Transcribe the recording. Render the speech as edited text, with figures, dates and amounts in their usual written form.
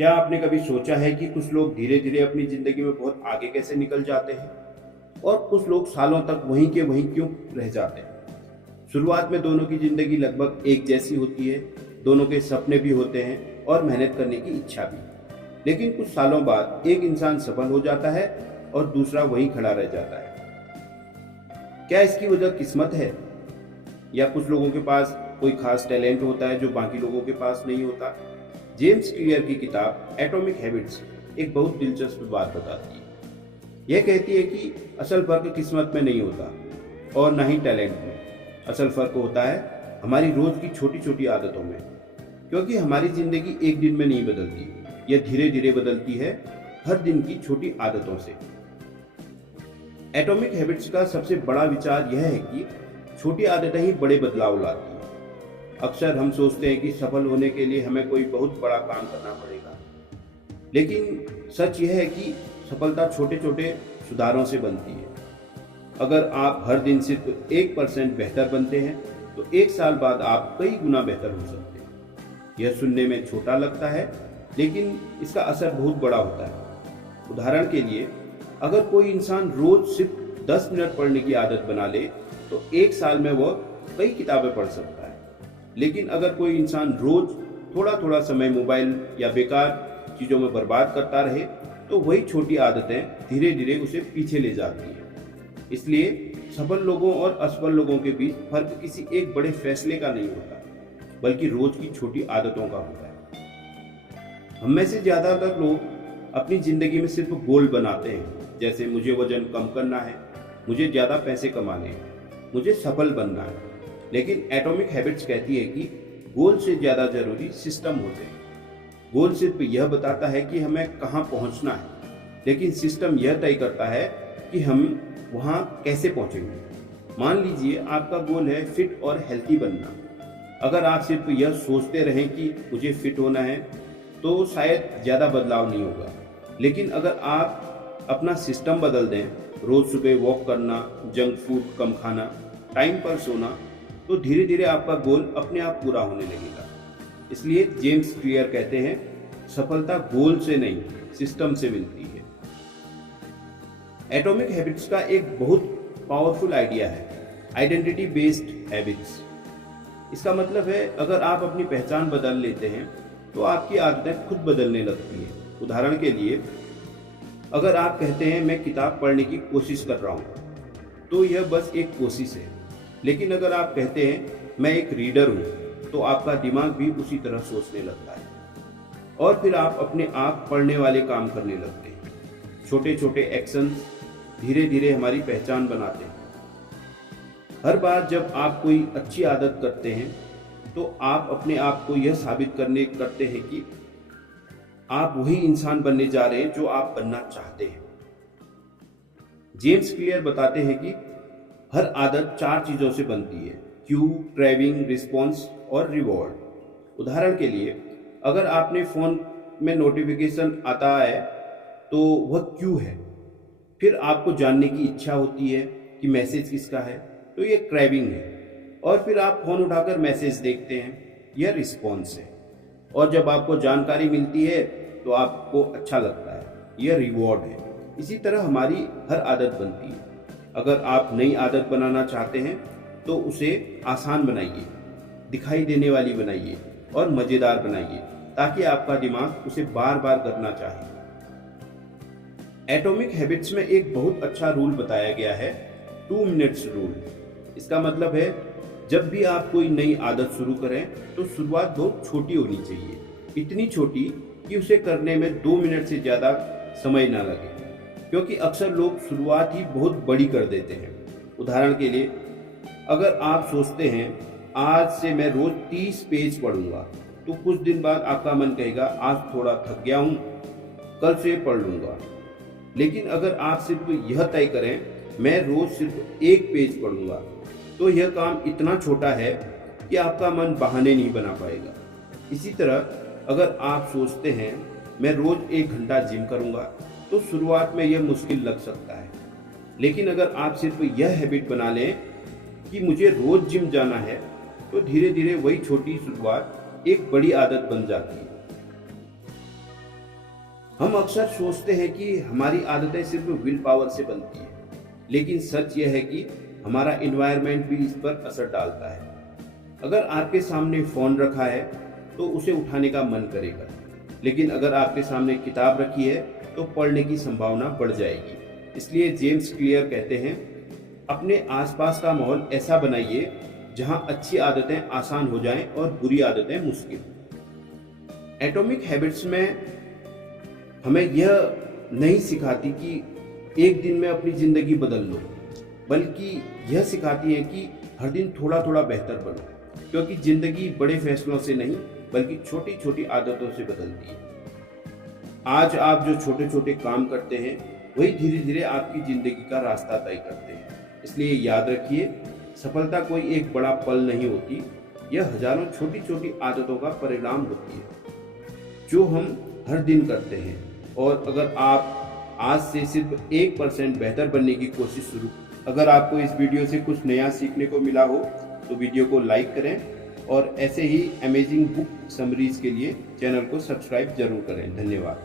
क्या आपने कभी सोचा है कि कुछ लोग धीरे धीरे अपनी जिंदगी में बहुत आगे कैसे निकल जाते हैं और कुछ लोग सालों तक वहीं के वहीं क्यों रह जाते हैं? शुरुआत में दोनों की जिंदगी लगभग एक जैसी होती है। दोनों के सपने भी होते हैं और मेहनत करने की इच्छा भी। लेकिन कुछ सालों बाद एक इंसान सफल हो जाता है और दूसरा वहीं खड़ा रह जाता है। क्या इसकी वजह किस्मत है, या कुछ लोगों के पास कोई खास टैलेंट होता है जो बाकी लोगों के पास नहीं होता? जेम्स क्लियर की किताब एटॉमिक हैबिट्स एक बहुत दिलचस्प बात बताती है। यह कहती है कि असल फर्क किस्मत में नहीं होता और ना ही टैलेंट में। असल फर्क होता है हमारी रोज की छोटी छोटी आदतों में, क्योंकि हमारी जिंदगी एक दिन में नहीं बदलती, यह धीरे धीरे बदलती है, हर दिन की छोटी आदतों से। एटॉमिक हैबिट्स का सबसे बड़ा विचार यह है कि छोटी आदतें ही बड़े बदलाव लाती हैं। अक्सर हम सोचते हैं कि सफल होने के लिए हमें कोई बहुत बड़ा काम करना पड़ेगा, लेकिन सच यह है कि सफलता छोटे छोटे सुधारों से बनती है। अगर आप हर दिन सिर्फ 1% बेहतर बनते हैं तो एक साल बाद आप कई गुना बेहतर हो सकते हैं। यह सुनने में छोटा लगता है, लेकिन इसका असर बहुत बड़ा होता है। उदाहरण के लिए, अगर कोई इंसान रोज सिर्फ 10 मिनट पढ़ने की आदत बना ले तो एक साल में वह कई किताबें पढ़ सकता है। लेकिन अगर कोई इंसान रोज थोड़ा थोड़ा समय मोबाइल या बेकार चीज़ों में बर्बाद करता रहे तो वही छोटी आदतें धीरे धीरे उसे पीछे ले जाती हैं। इसलिए सफल लोगों और असफल लोगों के बीच फर्क किसी एक बड़े फैसले का नहीं होता, बल्कि रोज की छोटी आदतों का होता है। हम में से ज़्यादातर लोग अपनी ज़िंदगी में सिर्फ गोल बनाते हैं, जैसे मुझे वजन कम करना है, मुझे ज़्यादा पैसे कमाने हैं, मुझे सफल बनना है। लेकिन एटॉमिक हैबिट्स कहती है कि गोल से ज़्यादा जरूरी सिस्टम होते हैं। गोल सिर्फ यह बताता है कि हमें कहाँ पहुँचना है, लेकिन सिस्टम यह तय करता है कि हम वहाँ कैसे पहुँचेंगे। मान लीजिए आपका गोल है फिट और हेल्थी बनना। अगर आप सिर्फ यह सोचते रहें कि मुझे फिट होना है तो शायद ज़्यादा बदलाव नहीं होगा। लेकिन अगर आप अपना सिस्टम बदल दें, रोज़ सुबह वॉक करना, जंक फूड कम खाना, टाइम पर सोना, तो धीरे धीरे आपका गोल अपने आप पूरा होने लगेगा। इसलिए जेम्स क्लियर कहते हैं, सफलता गोल से नहीं, सिस्टम से मिलती है। एटॉमिक हैबिट्स का एक बहुत पावरफुल आइडिया है आइडेंटिटी बेस्ड हैबिट्स। इसका मतलब है, अगर आप अपनी पहचान बदल लेते हैं तो आपकी आदतें खुद बदलने लगती हैं। उदाहरण के लिए, अगर आप कहते हैं मैं किताब पढ़ने की कोशिश कर रहा हूँ, तो यह बस एक कोशिश है। लेकिन अगर आप कहते हैं मैं एक रीडर हूँ, तो आपका दिमाग भी उसी तरह सोचने लगता है और फिर आप अपने आप पढ़ने वाले काम करने लगते हैं। छोटे छोटे एक्शंस धीरे धीरे हमारी पहचान बनाते हैं। हर बार जब आप कोई अच्छी आदत करते हैं तो आप अपने आप को यह साबित करते हैं कि आप वही इंसान बनने जा रहे हैं जो आप बनना चाहते हैं। जेम्स क्लियर बताते हैं कि हर आदत 4 चीज़ों से बनती है: क्यू, क्रेविंग, रिस्पॉन्स और रिवॉर्ड। उदाहरण के लिए, अगर आपने फ़ोन में नोटिफिकेशन आता है तो वह क्यू है। फिर आपको जानने की इच्छा होती है कि मैसेज किसका है, तो ये क्रेविंग है। और फिर आप फ़ोन उठाकर मैसेज देखते हैं, यह रिस्पॉन्स है। और जब आपको जानकारी मिलती है तो आपको अच्छा लगता है, यह रिवॉर्ड है। इसी तरह हमारी हर आदत बनती है। अगर आप नई आदत बनाना चाहते हैं तो उसे आसान बनाइए, दिखाई देने वाली बनाइए और मज़ेदार बनाइए, ताकि आपका दिमाग उसे बार बार करना चाहे। एटॉमिक हैबिट्स में एक बहुत अच्छा रूल बताया गया है, 2 मिनट्स रूल। इसका मतलब है, जब भी आप कोई नई आदत शुरू करें तो शुरुआत बहुत छोटी होनी चाहिए, इतनी छोटी कि उसे करने में 2 मिनट से ज़्यादा समय ना लगे, क्योंकि अक्सर लोग शुरुआत ही बहुत बड़ी कर देते हैं। उदाहरण के लिए, अगर आप सोचते हैं आज से मैं रोज 30 पेज पढ़ूंगा, तो कुछ दिन बाद आपका मन कहेगा आज थोड़ा थक गया हूँ, कल से पढ़ लूँगा। लेकिन अगर आप सिर्फ यह तय करें मैं रोज सिर्फ 1 पेज पढ़ूंगा, तो यह काम इतना छोटा है कि आपका मन बहाने नहीं बना पाएगा। इसी तरह अगर आप सोचते हैं मैं रोज 1 घंटा जिम करूंगा, तो शुरुआत में यह मुश्किल लग सकता है। लेकिन अगर आप सिर्फ यह हैबिट बना लें कि मुझे रोज जिम जाना है, तो धीरे धीरे वही छोटी शुरुआत एक बड़ी आदत बन जाती है। हम अक्सर सोचते हैं कि हमारी आदतें सिर्फ विल पावर से बनती हैं, लेकिन सच यह है कि हमारा इन्वायरमेंट भी इस पर असर डालता है। अगर आपके सामने फ़ोन रखा है तो उसे उठाने का मन करेगा, लेकिन अगर आपके सामने किताब रखी है तो पढ़ने की संभावना बढ़ जाएगी। इसलिए जेम्स क्लियर कहते हैं, अपने आसपास का माहौल ऐसा बनाइए जहां अच्छी आदतें आसान हो जाएं और बुरी आदतें मुश्किल। एटॉमिक हैबिट्स में हमें यह नहीं सिखाती कि एक दिन में अपनी ज़िंदगी बदल लो, बल्कि यह सिखाती है कि हर दिन थोड़ा थोड़ा बेहतर बनो, क्योंकि ज़िंदगी बड़े फैसलों से नहीं बल्कि छोटी छोटी आदतों से बदलती है। आज आप जो छोटे छोटे काम करते हैं वही धीरे धीरे आपकी ज़िंदगी का रास्ता तय करते हैं। इसलिए याद रखिए, सफलता कोई एक बड़ा पल नहीं होती, यह हजारों छोटी छोटी आदतों का परिणाम होती है जो हम हर दिन करते हैं। और अगर आप आज से सिर्फ 1% बेहतर बनने की कोशिश शुरू, अगर आपको इस वीडियो से कुछ नया सीखने को मिला हो तो वीडियो को लाइक करें और ऐसे ही अमेजिंग बुक समरीज के लिए चैनल को सब्सक्राइब जरूर करें। धन्यवाद।